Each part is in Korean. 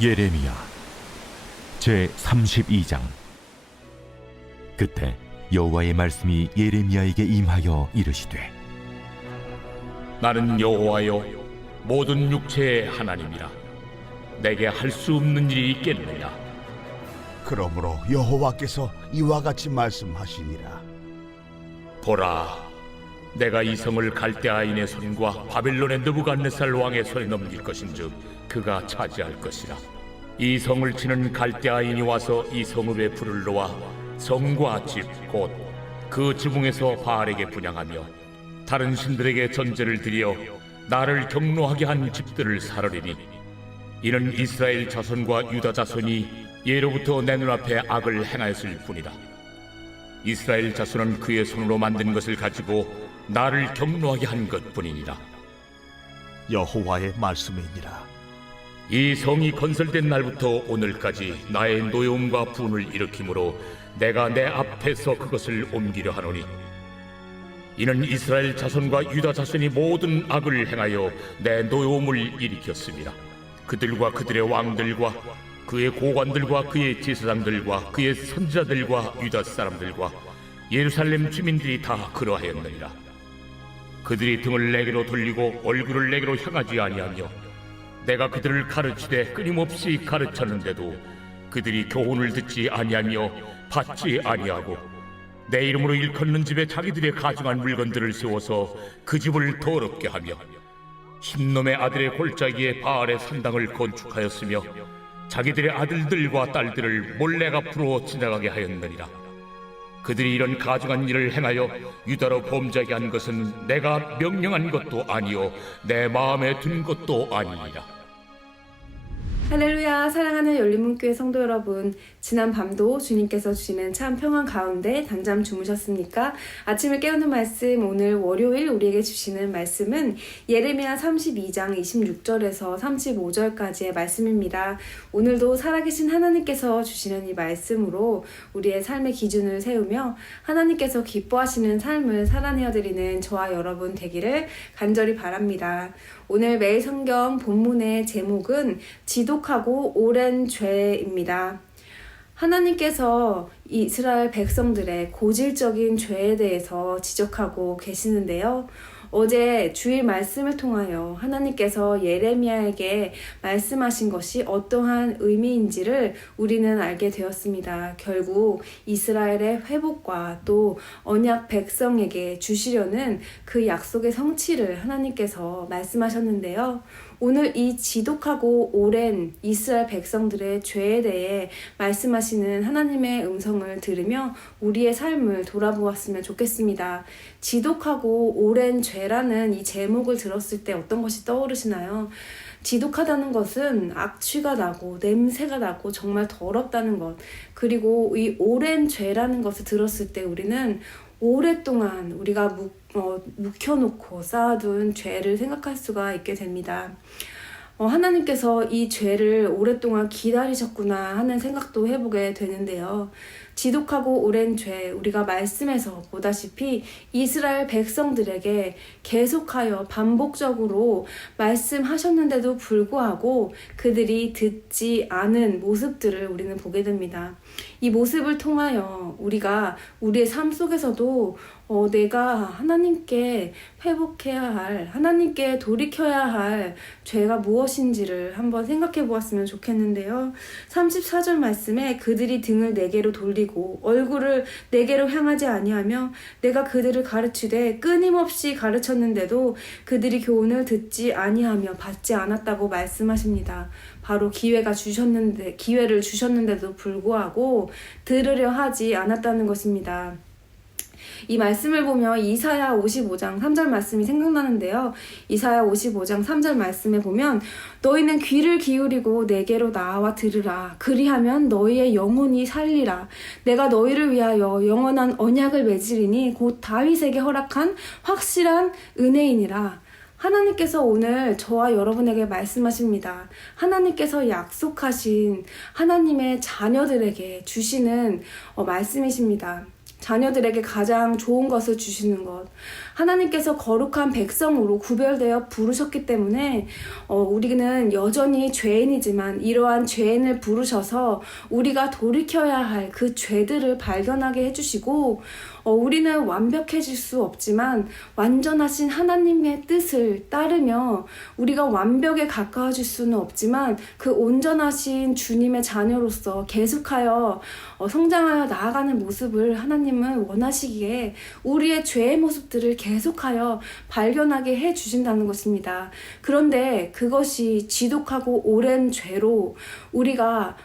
예레미야 제 32장. 그때 여호와의 말씀이 예레미야에게 임하여 이르시되, 나는 여호와여 모든 육체의 하나님이라. 내게 할 수 없는 일이 있겠느냐? 그러므로 여호와께서 이와 같이 말씀하시니라. 보라, 내가 이 성을 갈대아인의 손과 바벨론의 느부갓네살 왕의 손에 넘길 것인즉 그가 차지할 것이라. 이 성을 치는 갈대아인이 와서 이 성읍에 불을 놓아 성과 집 곧 그 지붕에서 바알에게 분향하며 다른 신들에게 전제를 드려 나를 경노하게 한 집들을 사르리니, 이는 이스라엘 자손과 유다 자손이 예로부터 내 눈앞에 악을 행하였을 뿐이다. 이스라엘 자손은 그의 손으로 만든 것을 가지고 나를 경노하게 한 것뿐이니라. 여호와의 말씀이니라. 이 성이 건설된 날부터 오늘까지 나의 노여움과 분을 일으키므로 내가 내 앞에서 그것을 옮기려 하노니, 이는 이스라엘 자손과 유다 자손이 모든 악을 행하여 내 노여움을 일으켰습니다. 그들과 그들의 왕들과 그의 고관들과 그의 제사장들과 그의 선지자들과 유다 사람들과 예루살렘 주민들이 다 그러하였느니라. 그들이 등을 내게로 돌리고 얼굴을 내게로 향하지 아니하며 내가 그들을 가르치되 끊임없이 가르쳤는데도 그들이 교훈을 듣지 아니하며 받지 아니하고, 내 이름으로 일컫는 집에 자기들의 가증한 물건들을 세워서 그 집을 더럽게 하며 흰놈의 아들의 골짜기에 바알의 산당을 건축하였으며 자기들의 아들들과 딸들을 몰래 앞으로 지나가게 하였느니라. 그들이 이런 가증한 일을 행하여 유다로 범죄하게 한 것은 내가 명령한 것도 아니요 내 마음에 든 것도 아니니라. 할렐루야. 사랑하는 열린문교회 성도 여러분, 지난 밤도 주님께서 주시는 참 평안 가운데 단잠 주무셨습니까? 아침을 깨우는 말씀, 오늘 월요일 우리에게 주시는 말씀은 예레미야 32장 26절에서 35절까지의 말씀입니다. 오늘도 살아계신 하나님께서 주시는 이 말씀으로 우리의 삶의 기준을 세우며 하나님께서 기뻐하시는 삶을 살아내어드리는 저와 여러분 되기를 간절히 바랍니다. 오늘 매일 성경 본문의 제목은 지독하고 오랜 죄입니다. 하나님께서 이스라엘 백성들의 고질적인 죄에 대해서 지적하고 계시는데요. 어제 주일 말씀을 통하여 하나님께서 예레미야에게 말씀하신 것이 어떠한 의미인지를 우리는 알게 되었습니다. 결국 이스라엘의 회복과 또 언약 백성에게 주시려는 그 약속의 성취를 하나님께서 말씀하셨는데요. 오늘 이 지독하고 오랜 이스라엘 백성들의 죄에 대해 말씀하시는 하나님의 음성을 들으며 우리의 삶을 돌아보았으면 좋겠습니다. 지독하고 오랜 죄라는 이 제목을 들었을 때 어떤 것이 떠오르시나요? 지독하다는 것은 악취가 나고 냄새가 나고 정말 더럽다는 것, 그리고 이 오랜 죄라는 것을 들었을 때 우리는 오랫동안 우리가 묵혀놓고 쌓아둔 죄를 생각할 수가 있게 됩니다. 하나님께서 이 죄를 오랫동안 기다리셨구나 하는 생각도 해보게 되는데요. 지독하고 오랜 죄, 우리가 말씀에서 보다시피 이스라엘 백성들에게 계속하여 반복적으로 말씀하셨는데도 불구하고 그들이 듣지 않은 모습들을 우리는 보게 됩니다. 이 모습을 통하여 우리가 우리의 삶 속에서도 내가 하나님께 회복해야 할, 하나님께 돌이켜야 할 죄가 무엇인지를 한번 생각해 보았으면 좋겠는데요. 34절 말씀에 그들이 등을 내게로 돌리고 얼굴을 내게로 향하지 아니하며 내가 그들을 가르치되 끊임없이 가르쳤는데도 그들이 교훈을 듣지 아니하며 받지 않았다고 말씀하십니다. 바로 기회를 주셨는데도 불구하고 들으려 하지 않았다는 것입니다. 이 말씀을 보며 이사야 55장 3절 말씀이 생각나는데요. 이사야 55장 3절 말씀에 보면 너희는 귀를 기울이고 내게로 나와 들으라. 그리하면 너희의 영혼이 살리라. 내가 너희를 위하여 영원한 언약을 맺으리니 곧 다윗에게 허락한 확실한 은혜이니라. 하나님께서 오늘 저와 여러분에게 말씀하십니다. 하나님께서 약속하신 하나님의 자녀들에게 주시는 말씀이십니다. 자녀들에게 가장 좋은 것을 주시는 것. 하나님께서 거룩한 백성으로 구별되어 부르셨기 때문에 우리는 여전히 죄인이지만 이러한 죄인을 부르셔서 우리가 돌이켜야 할 그 죄들을 발견하게 해주시고 우리는 완벽해질 수 없지만 완전하신 하나님의 뜻을 따르며 우리가 완벽에 가까워질 수는 없지만 그 온전하신 주님의 자녀로서 계속하여 성장하여 나아가는 모습을 하나님은 원하시기에 우리의 죄의 모습들을 계속하여 발견하게 해주신다는 것입니다. 그런데 그것이 지독하고 오랜 죄로 우리가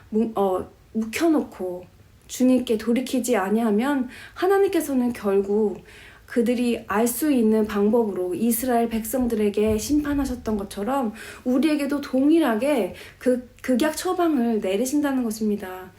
묵혀놓고 주님께 돌이키지 아니하면 하나님께서는 결국 그들이 알 수 있는 방법으로 이스라엘 백성들에게 심판하셨던 것처럼 우리에게도 동일하게 그 극약 처방을 내리신다는 것입니다.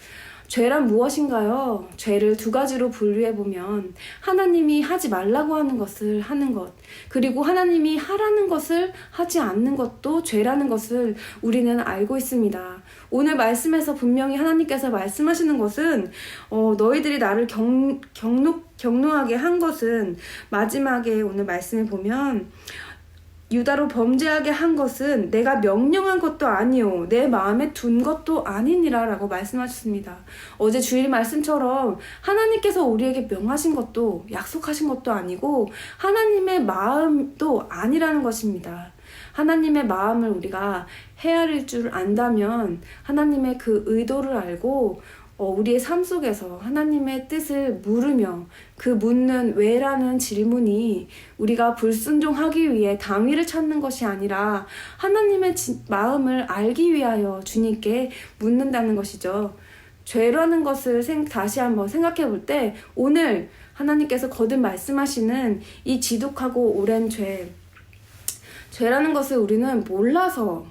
죄란 무엇인가요? 죄를 두 가지로 분류해보면 하나님이 하지 말라고 하는 것을 하는 것, 그리고 하나님이 하라는 것을 하지 않는 것도 죄라는 것을 우리는 알고 있습니다. 오늘 말씀에서 분명히 하나님께서 말씀하시는 것은 너희들이 나를 경노하게 한 것은, 마지막에 오늘 말씀에 보면 유다로 범죄하게 한 것은 내가 명령한 것도 아니요 내 마음에 둔 것도 아니니라 라고 말씀하셨습니다. 어제 주일 말씀처럼 하나님께서 우리에게 명하신 것도 약속하신 것도 아니고 하나님의 마음도 아니라는 것입니다. 하나님의 마음을 우리가 헤아릴 줄 안다면 하나님의 그 의도를 알고 우리의 삶 속에서 하나님의 뜻을 물으며 그 묻는 왜라는 질문이 우리가 불순종하기 위해 당위를 찾는 것이 아니라 하나님의 마음을 알기 위하여 주님께 묻는다는 것이죠. 죄라는 것을 다시 한번 생각해 볼 때 오늘 하나님께서 거듭 말씀하시는 이 지독하고 오랜 죄라는 것을 우리는 몰라서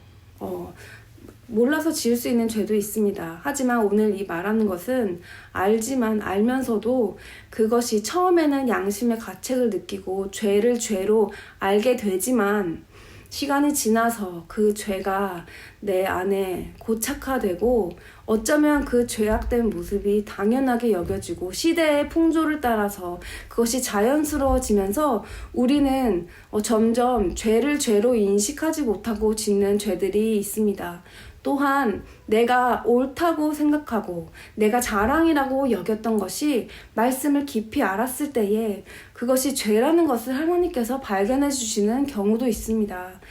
지을 수 있는 죄도 있습니다. 하지만 오늘 이 말하는 것은 알지만 알면서도 그것이 처음에는 양심의 가책을 느끼고 죄를 죄로 알게 되지만 시간이 지나서 그 죄가 내 안에 고착화되고 어쩌면 그 죄악된 모습이 당연하게 여겨지고 시대의 풍조를 따라서 그것이 자연스러워지면서 우리는 점점 죄를 죄로 인식하지 못하고 짓는 죄들이 있습니다. 또한 내가 옳다고 생각하고 내가 자랑이라고 여겼던 것이 말씀을 깊이 알았을 때에 그것이 죄라는 것을 하나님께서 발견해 주시는 경우도 있습니다.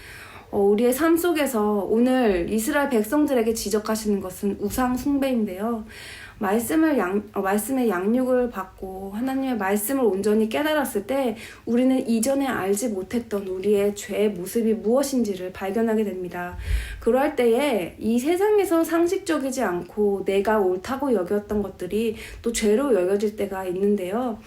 우리의 삶 속에서 오늘 이스라엘 백성들에게 지적하시는 것은 우상 숭배인데요. 말씀의 양육을 받고 하나님의 말씀을 온전히 깨달았을 때 우리는 이전에 알지 못했던 우리의 죄의 모습이 무엇인지를 발견하게 됩니다. 그러할 때에 이 세상에서 상식적이지 않고 내가 옳다고 여겼던 것들이 또 죄로 여겨질 때가 있는데요.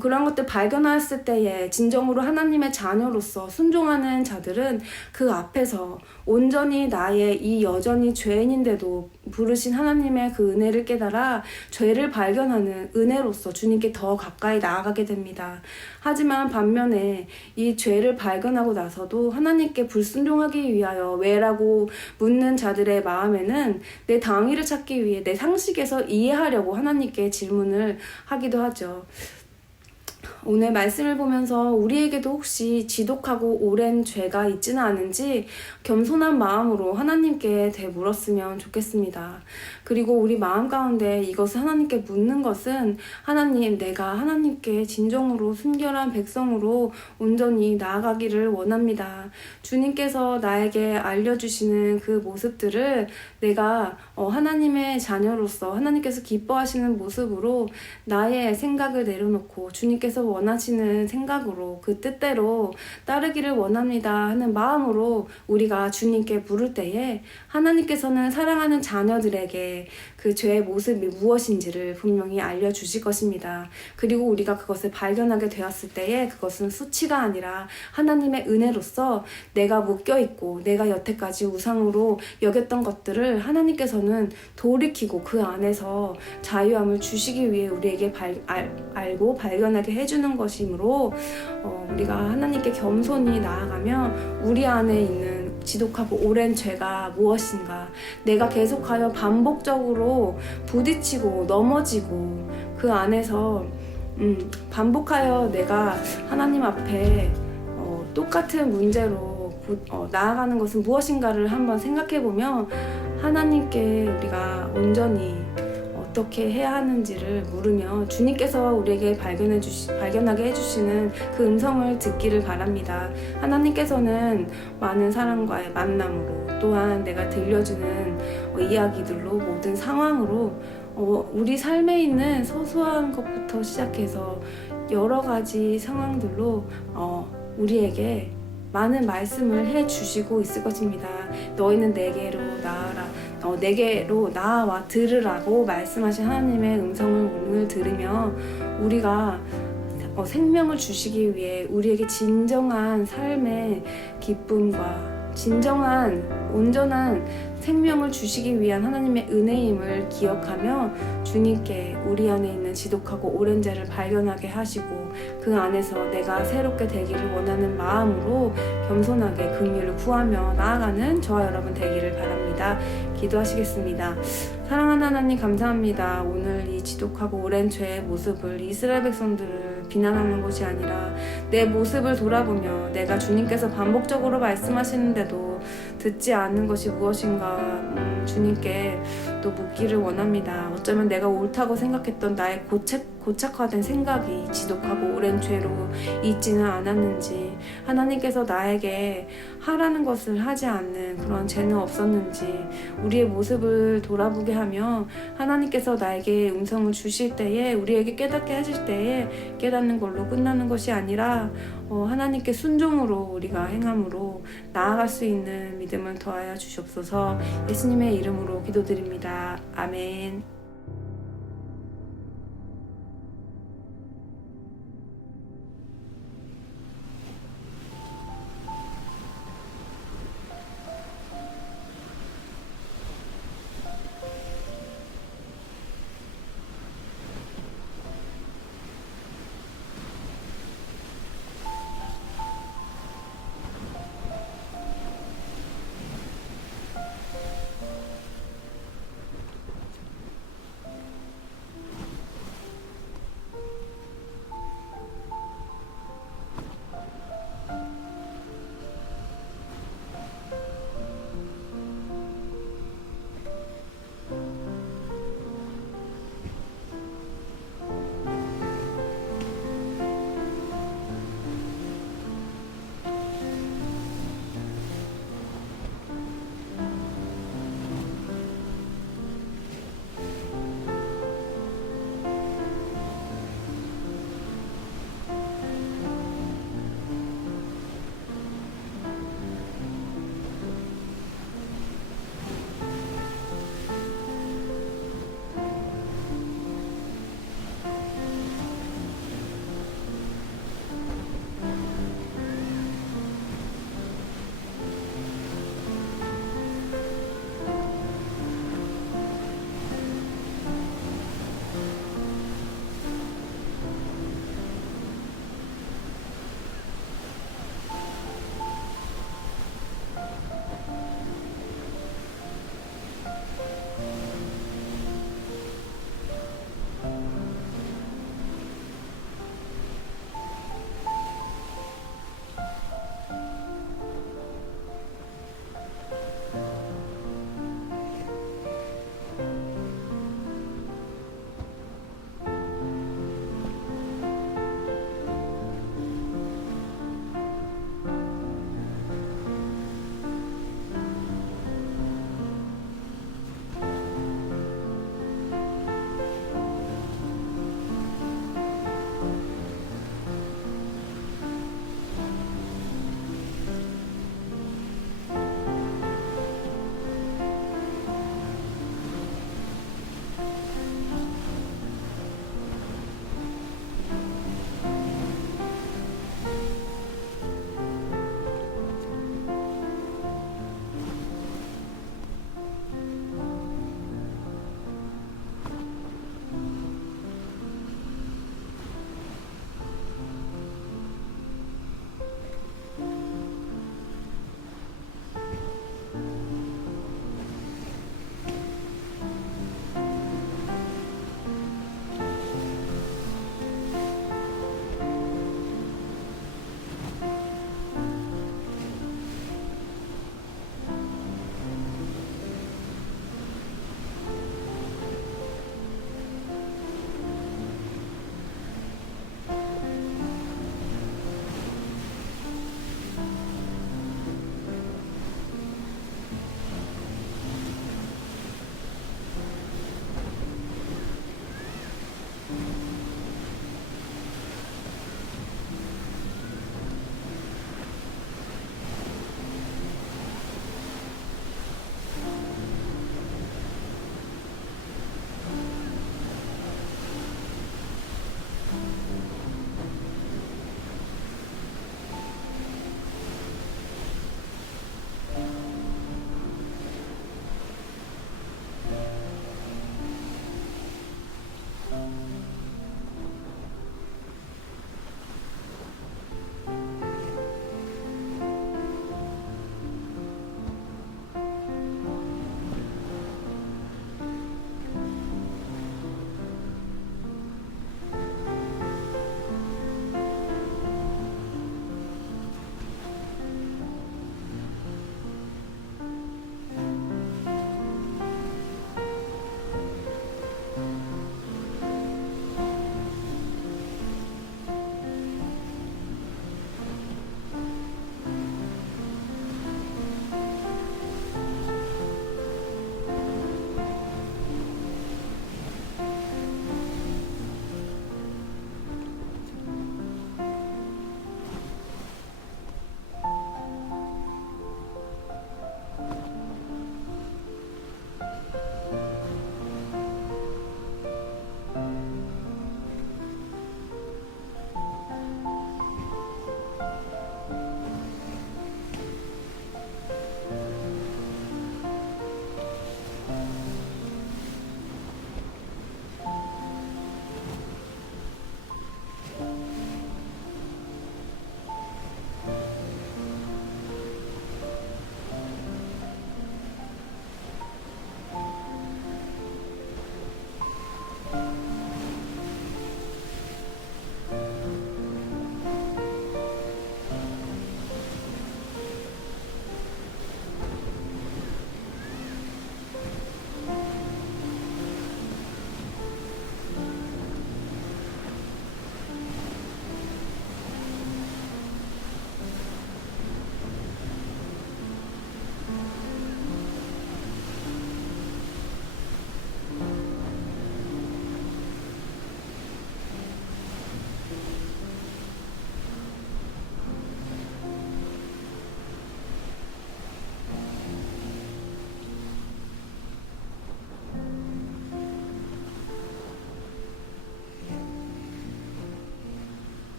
그런 것들 발견하였을 때에 진정으로 하나님의 자녀로서 순종하는 자들은 그 앞에서 온전히 나의 이 여전히 죄인인데도 부르신 하나님의 그 은혜를 깨달아 죄를 발견하는 은혜로서 주님께 더 가까이 나아가게 됩니다. 하지만 반면에 이 죄를 발견하고 나서도 하나님께 불순종하기 위하여 왜라고 묻는 자들의 마음에는 내 당위를 찾기 위해 내 상식에서 이해하려고 하나님께 질문을 하기도 하죠. 오늘 말씀을 보면서 우리에게도 혹시 지독하고 오랜 죄가 있지는 않은지 겸손한 마음으로 하나님께 되물었으면 좋겠습니다. 그리고 우리 마음 가운데 이것을 하나님께 묻는 것은 하나님, 내가 하나님께 진정으로 순결한 백성으로 온전히 나아가기를 원합니다. 주님께서 나에게 알려주시는 그 모습들을 내가 하나님의 자녀로서 하나님께서 기뻐하시는 모습으로 나의 생각을 내려놓고 주님께서 원하시는 생각으로 그 뜻대로 따르기를 원합니다 하는 마음으로 우리가 주님께 부를 때에 하나님께서는 사랑하는 자녀들에게 그 죄의 모습이 무엇인지를 분명히 알려주실 것입니다. 그리고 우리가 그것을 발견하게 되었을 때에 그것은 수치가 아니라 하나님의 은혜로서 내가 묶여있고 내가 여태까지 우상으로 여겼던 것들을 하나님께서는 돌이키고 그 안에서 자유함을 주시기 위해 우리에게 알고 발견하게 해주는 것이므로 우리가 하나님께 겸손히 나아가며 우리 안에 있는 지독하고 오랜 죄가 무엇인가, 내가 계속하여 반복적으로 부딪히고 넘어지고 그 안에서 반복하여 내가 하나님 앞에 똑같은 문제로 나아가는 것은 무엇인가를 한번 생각해보며 하나님께 우리가 온전히 어떻게 해야 하는지를 물으며 주님께서 우리에게 발견하게 해주시는 그 음성을 듣기를 바랍니다. 하나님께서는 많은 사람과의 만남으로 또한 내가 들려주는 이야기들로 모든 상황으로 우리 삶에 있는 소소한 것부터 시작해서 여러 가지 상황들로 우리에게 많은 말씀을 해주시고 있을 것입니다. 너희는 내게로 나아라. 내게로 나아와 들으라고 말씀하신 하나님의 음성을 오늘 들으며 우리가 생명을 주시기 위해 우리에게 진정한 삶의 기쁨과 진정한 온전한 생명을 주시기 위한 하나님의 은혜임을 기억하며 주님께 우리 안에 있는 지독하고 오랜 죄를 발견하게 하시고 그 안에서 내가 새롭게 되기를 원하는 마음으로 겸손하게 긍휼을 구하며 나아가는 저와 여러분 되기를 바랍니다. 기도하시겠습니다. 사랑하는 하나님 감사합니다. 오늘 이 지독하고 오랜 죄의 모습을 이스라엘 백성들을 비난하는 것이 아니라 내 모습을 돌아보며 내가 주님께서 반복적으로 말씀하시는데도 듣지 않는 것이 무엇인가 주님께 또 묻기를 원합니다. 어쩌면 내가 옳다고 생각했던 나의 고착화된 생각이 지독하고 오랜 죄로 있지는 않았는지 하나님께서 나에게 하라는 것을 하지 않는 그런 죄는 없었는지 우리의 모습을 돌아보게 하며 하나님께서 나에게 음성을 주실 때에 우리에게 깨닫게 하실 때에 깨닫는 걸로 끝나는 것이 아니라 하나님께 순종으로 우리가 행함으로 나아갈 수 있는 믿음을 더하여 주시옵소서. 예수님의 이름으로 기도드립니다. 아멘.